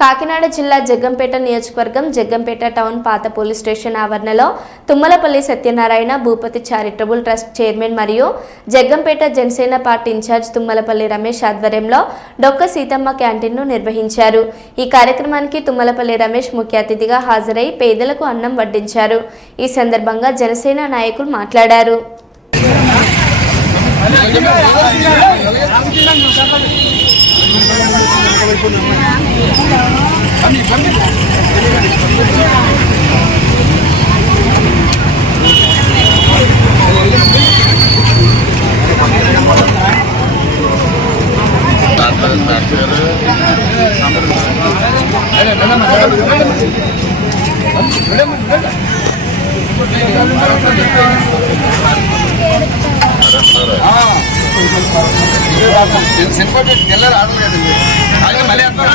కాకినాడ జిల్లా జగ్గంపేట నియోజకవర్గం జగ్గంపేట టౌన్ పాత పోలీస్ స్టేషన్ ఆవరణలో Tummalapalli Satyanarayana Bhupathi charitable trust chairman మరియు Jaggampeta Janasena party in charge Tummalapalli Ramesh ఆధ్వర్యంలో డొక్క సీతమ్మ క్యాంటీన్ను నిర్వహించారు. ఈ కార్యక్రమానికి తుమ్మలపల్లి రమేష్ ముఖ్య అతిథిగా హాజరై పేదలకు అన్నం వడ్డించారు. ఈ సందర్భంగా జనసేన నాయకులు మాట్లాడారు. సినిమాకి తెల్లారు ఆడలేదు అదే ಸಿಂಪಟ್ಟು ಎಲ್ಲರೂ ಆಡೋದು ಅಲ್ಲಿ ಮಳೆ ಹಾಕೊಂಡು